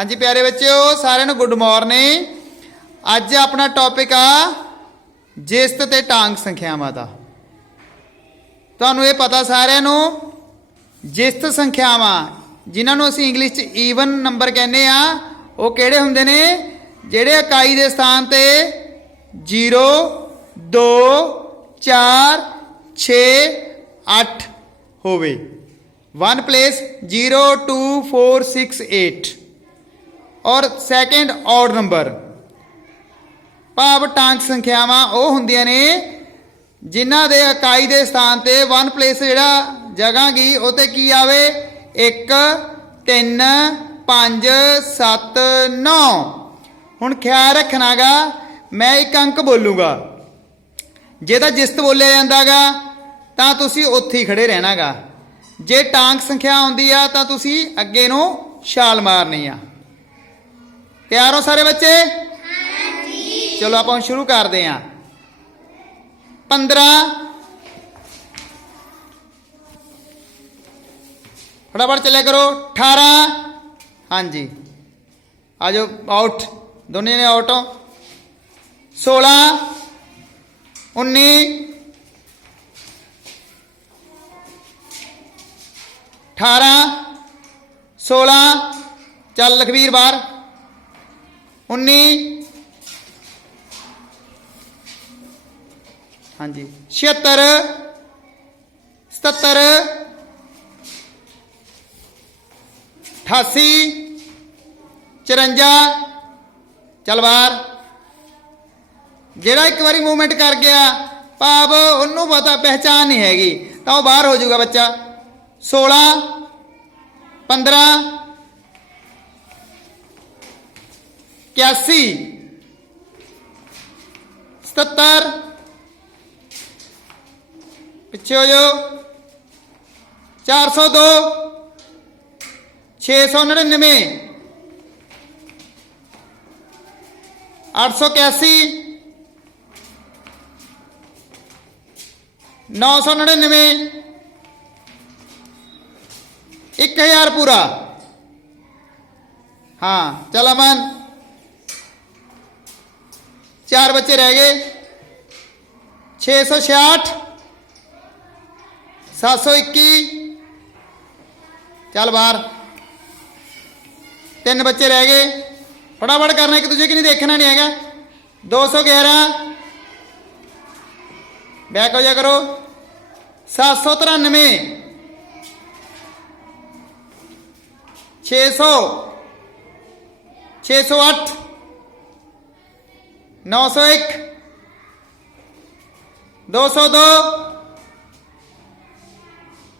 ਹਾਂਜੀ ਪਿਆਰੇ ਬੱਚਿਓ, ਸਾਰਿਆਂ ਨੂੰ ਗੁੱਡ ਮਾਰਨਿੰਗ ਅੱਜ ਆਪਣਾ ਟੌਪਿਕ ਆ ਜਿਸਤ ਤੇ ਟਾਂਗ ਸੰਖਿਆਵਾਂ ਦਾ। ਤੁਹਾਨੂੰ ਇਹ ਪਤਾ ਸਾਰਿਆਂ ਨੂੰ, ਜਿਸਤ ਸੰਖਿਆਵਾਂ, ਜਿਨ੍ਹਾਂ ਨੂੰ ਅਸੀਂ ਇੰਗਲਿਸ਼ 'ਚ ਈਵਨ ਨੰਬਰ ਕਹਿੰਦੇ ਆ, ਉਹ ਕਿਹੜੇ ਹੁੰਦੇ ਨੇ? ਜਿਹੜੇ ਇਕਾਈ ਦੇ ਸਥਾਨ ਤੇ 0 2 4 6 8 ਹੋਵੇ। ਵਨ ਪਲੇਸ 0 2 4 6 8 ਔਰ ਸੈਕੰਡ ਆਡ ਨੰਬਰ ਭਾਵ ਟਾਂਕ ਸੰਖਿਆਵਾਂ ਉਹ ਹੁੰਦੀਆਂ ਨੇ ਜਿਨ੍ਹਾਂ ਦੇ ਇਕਾਈ ਦੇ ਸਥਾਨ ਤੇ ਵਨ ਪਲੇਸ ਜਿਹੜਾ ਜਗ੍ਹਾ ਗਈ ਉਹ ਤੇ ਕੀ ਆਵੇ? 1 3 5 7 9 ਹੁਣ ਖਿਆਲ ਰੱਖਣਾਗਾ, ਮੈਂ ਇੱਕ ਅੰਕ ਬੋਲੂਗਾ। ਜੇ ਤਾਂ ਜਿਸਤ ਬੋਲਿਆ ਜਾਂਦਾਗਾ, ਤਾਂ ਤੁਸੀਂ ਉੱਥੇ ਹੀ ਖੜੇ ਰਹਿਣਾਗਾ। ਜੇ ਟਾਂਕ ਸੰਖਿਆ ਆਉਂਦੀ ਆ, ਤਾਂ ਤੁਸੀਂ ਅੱਗੇ ਨੂੰ ਛਾਲ ਮਾਰਨੀ ਆ। ਤਿਆਰ ਹੋ ਸਾਰੇ ਬੱਚੇ? ਹਾਂਜੀ। ਚਲੋ ਆਪਾਂ ਹੁਣ ਸ਼ੁਰੂ ਕਰਦੇ ਆਂ 15 ਫਟਾਫਟ ਚੱਲਿਆ ਕਰੋ। 18 ਹਾਂਜੀ। ਆ ਜਾਓ ਆਊਟ ਦੋਨੇ ਨੇ ਆਊਟ 16 19 18 16 ਚੱਲ ਲਖਵੀਰ ਬਾਹਰ। 19 ਹਾਂਜੀ। 76 77 88 54 ਚੱਲ ਬਾਹਰ ਜਿਹੜਾ ਇੱਕ ਵਾਰੀ ਮੂਵਮੈਂਟ ਕਰ ਗਿਆ, ਭਾਵ ਉਹਨੂੰ ਪਤਾ ਪਹਿਚਾਨ ਨਹੀਂ ਹੈਗੀ, ਤਾਂ ਉਹ ਬਾਹਰ ਹੋ ਜਾਊਗਾ ਬੱਚਾ। 16 15 इक्यासी सतर पीछे हो जाओ चार सौ दो छः सौ निन्यानवे आठ सौ इक्यासी नौ सौ निन्यानवे एक हज़ार पूरा हाँ चल अमन चार बच्चे रह गए। छे सौ छियाठ सात सौ इक्की। चल बार तीन बच्चे रह गए। फटाफट करना एक दूसरे की नहीं देखना नहीं है दो सौ ग्यारह। बैक हो जा करो। सात सौ तिरानवे। छे सौ। छे सौ अठ ਕਿ ਨਹੀਂ ਦੇਖਣਾ ਨਹੀਂ ਹੈਗਾ 211 ਬੈਕ ਹੋ ਜਾ ਕਰੋ 793 600 608 901 202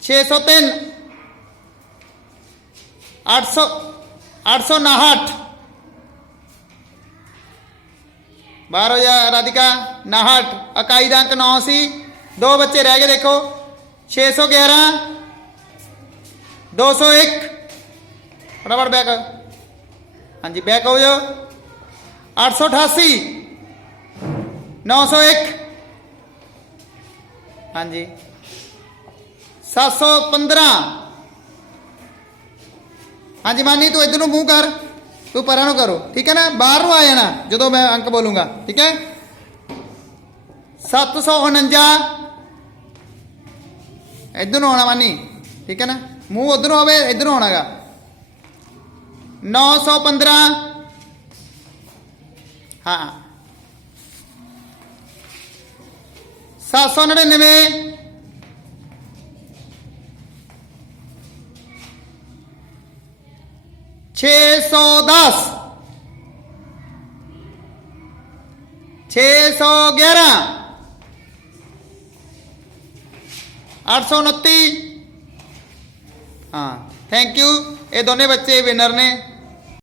603 800 859 ਬਾਹਰ ਹੋ ਜਾ ਰਾਧਿਕਾ 59 ਇਕਾਈ ਦਾ ਅੰਕ 9 ਸੀ ਦੋ ਬੱਚੇ ਰਹਿ ਗਏ ਦੇਖੋ 611 201 ਫਟਾਫਟ ਬੈਕ ਹਾਂਜੀ ਬੈਕ ਹੋ ਜਾਓ 888 901 ਹਾਂਜੀ। 715 ਹਾਂਜੀ ਮਾਨੀ, ਤੂੰ ਇਧਰ ਨੂੰ ਮੂੰਹ ਕਰ। ਤੂੰ ਪਰਾਂ ਨੂੰ ਕਰੋ। ਠੀਕ ਹੈ ਨਾ? ਬਾਹਰ ਨੂੰ ਆ ਜਾਣਾ, ਜਦੋਂ ਮੈਂ ਅੰਕ ਬੋਲੂੰਗਾ। ਠੀਕ ਹੈ? 749 ਇਧਰ ਨੂੰ ਆਉਣਾ ਮਾਨੀ। ਠੀਕ ਹੈ ਨਾ? ਮੂੰਹ ਉਧਰ ਨੂੰ ਹੋਵੇ ਇਧਰ ਨੂੰ ਆਉਣਾਗਾ। 915 ਹਾਂ। 799 610 611 829 ਹਾਂ ਥੈਂਕ ਯੂ ਇਹ ਦੋਨੇ ਬੱਚੇ ਵਿਨਰ ਨੇ।